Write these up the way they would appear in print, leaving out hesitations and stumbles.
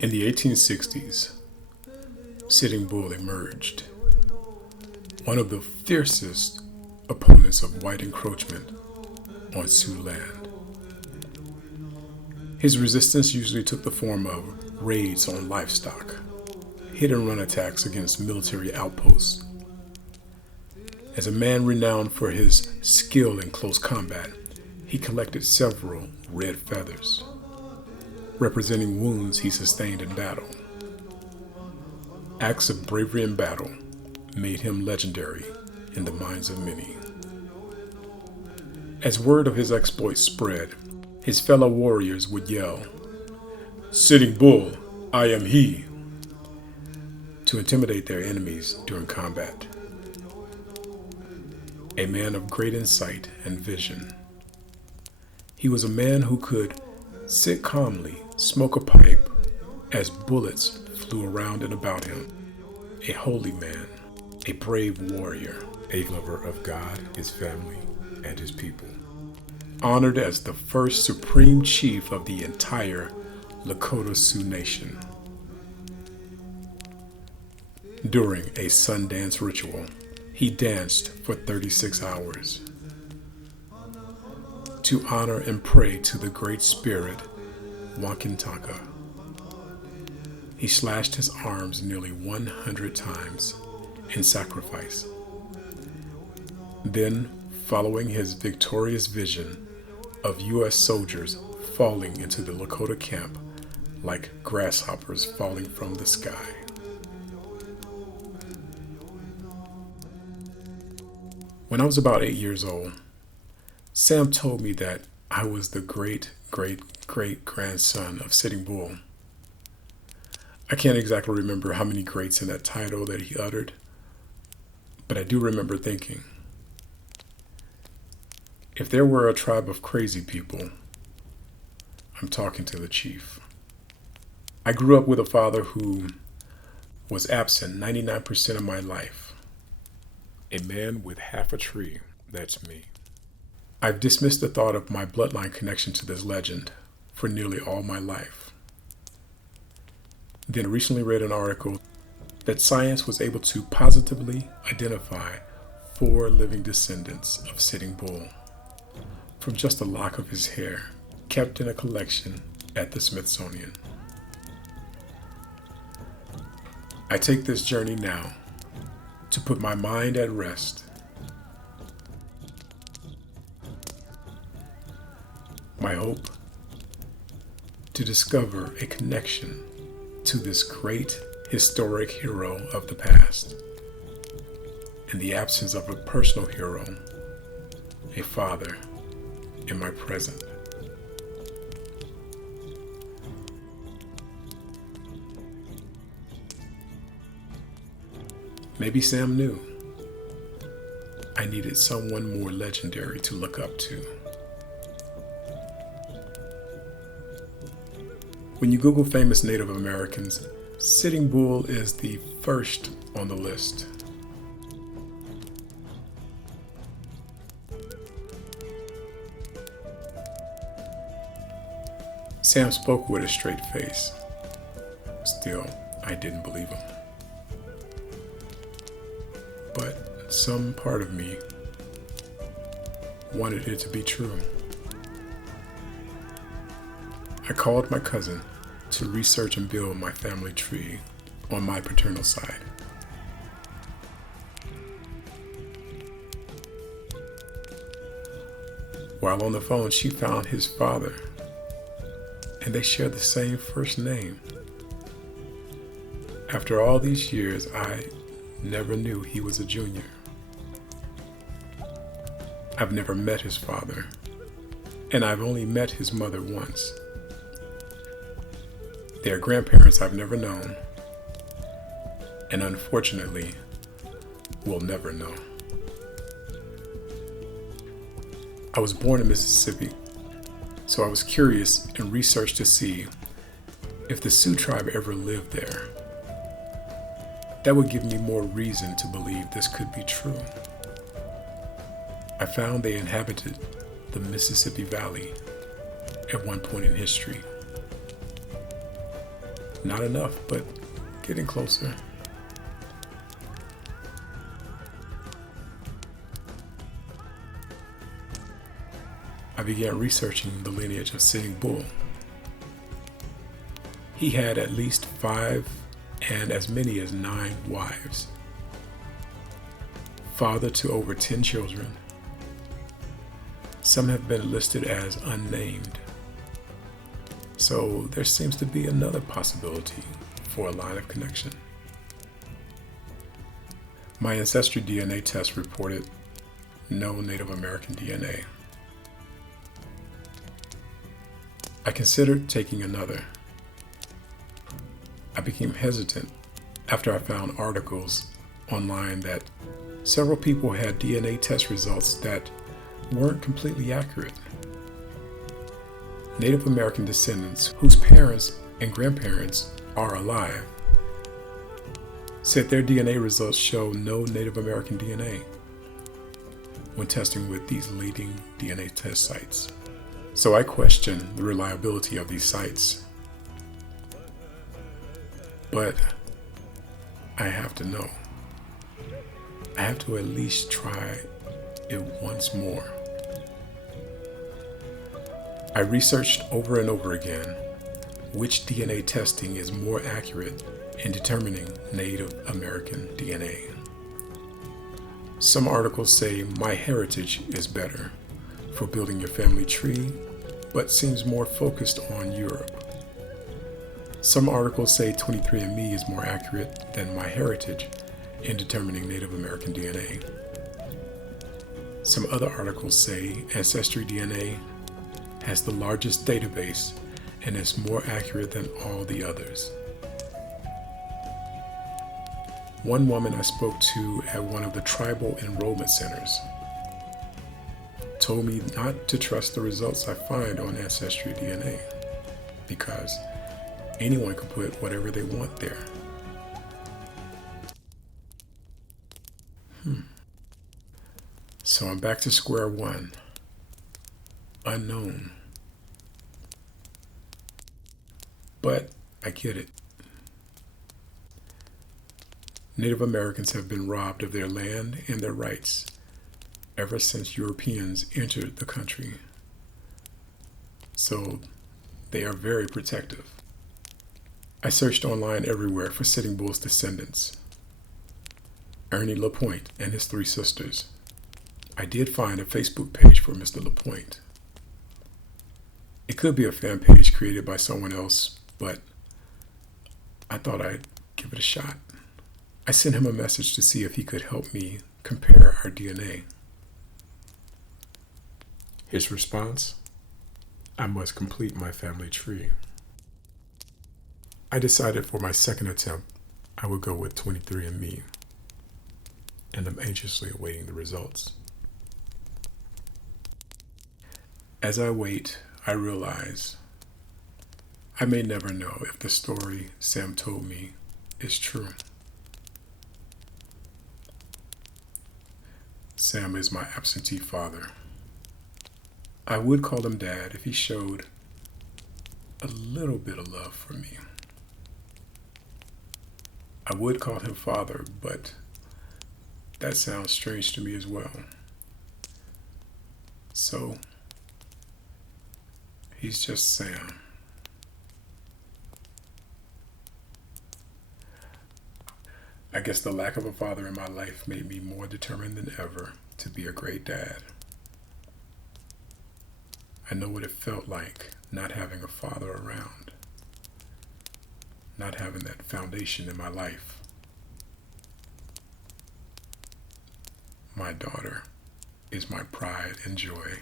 In the 1860s, Sitting Bull emerged, one of the fiercest opponents of white encroachment on Sioux land. His resistance usually took the form of raids on livestock, hit-and-run attacks against military outposts. As a man renowned for his skill in close combat, he collected several red feathers, representing wounds he sustained in battle. Acts of bravery in battle made him legendary in the minds of many. As word of his exploits spread, his fellow warriors would yell, "Sitting Bull, I am he," to intimidate their enemies during combat. A man of great insight and vision. He was a man who could sit calmly, smoke a pipe as bullets flew around and about him. A holy man, a brave warrior, a lover of God, his family, and his people. Honored as the first supreme chief of the entire Lakota Sioux Nation. During a Sundance ritual, he danced for 36 hours to honor and pray to the Great Spirit, Wakintaka. He slashed his arms nearly 100 times in sacrifice. Then, following his victorious vision of U.S. soldiers falling into the Lakota camp like grasshoppers falling from the sky. When I was about 8 years old, Sam told me that I was the great-great-great-grandson of Sitting Bull. I can't exactly remember how many greats in that title that he uttered, but I do remember thinking, if there were a tribe of crazy people, I'm talking to the chief. I grew up with a father who was absent 99% of my life. A man with half a tree, that's me. I've dismissed the thought of my bloodline connection to this legend for nearly all my life. Then recently read an article that science was able to positively identify 4 living descendants of Sitting Bull from just a lock of his hair kept in a collection at the Smithsonian. I take this journey now to put my mind at rest. My hope to discover a connection to this great historic hero of the past, in the absence of a personal hero, a father in my present. Maybe Sam knew I needed someone more legendary to look up to. When you Google famous Native Americans, Sitting Bull is the first on the list. Sam spoke with a straight face. Still, I didn't believe him. But some part of me wanted it to be true. I called my cousin to research and build my family tree on my paternal side. While on the phone, she found his father, and they share the same first name. After all these years, I never knew he was a junior. I've never met his father, and I've only met his mother once. They are grandparents I've never known, and unfortunately, will never know. I was born in Mississippi, so I was curious and researched to see if the Sioux tribe ever lived there. That would give me more reason to believe this could be true. I found they inhabited the Mississippi Valley at one point in history. Not enough, but getting closer. I began researching the lineage of Sitting Bull. He had at least 5 and as many as 9 wives. Father to over 10 children. Some have been listed as unnamed. So there seems to be another possibility for a line of connection. My ancestry DNA test reported no Native American DNA. I considered taking another. I became hesitant after I found articles online that several people had DNA test results that weren't completely accurate. Native American descendants whose parents and grandparents are alive said their DNA results show no Native American DNA when testing with these leading DNA test sites. So I question the reliability of these sites. But I have to know. I have to at least try it once more. I researched over and over again which DNA testing is more accurate in determining Native American DNA. Some articles say MyHeritage is better for building your family tree, but seems more focused on Europe. Some articles say 23andMe is more accurate than MyHeritage in determining Native American DNA. Some other articles say Ancestry DNA has the largest database and is more accurate than all the others. One woman I spoke to at one of the tribal enrollment centers told me not to trust the results I find on Ancestry DNA because anyone can put whatever they want there. So I'm back to square one. Unknown. But I get it. Native Americans have been robbed of their land and their rights ever since Europeans entered the country. So they are very protective. I searched online everywhere for Sitting Bull's descendants. Ernie LaPointe and his 3 sisters. I did find a Facebook page for Mr. LaPointe. It could be a fan page created by someone else, but I thought I'd give it a shot. I sent him a message to see if he could help me compare our DNA. His response: I must complete my family tree. I decided for my second attempt, I would go with 23andMe, and I'm anxiously awaiting the results. As I wait, I realize I may never know if the story Sam told me is true. Sam is my absentee father. I would call him Dad if he showed a little bit of love for me. I would call him Father, but that sounds strange to me as well. So, he's just Sam. I guess the lack of a father in my life made me more determined than ever to be a great dad. I know what it felt like not having a father around, not having that foundation in my life. My daughter is my pride and joy.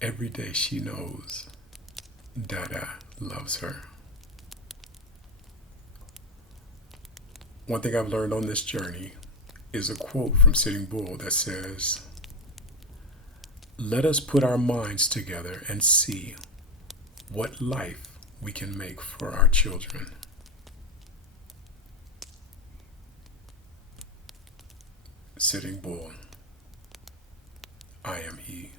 Every day she knows Dada loves her. One thing I've learned on this journey is a quote from Sitting Bull that says, "Let us put our minds together and see what life we can make for our children." Sitting Bull, I am he.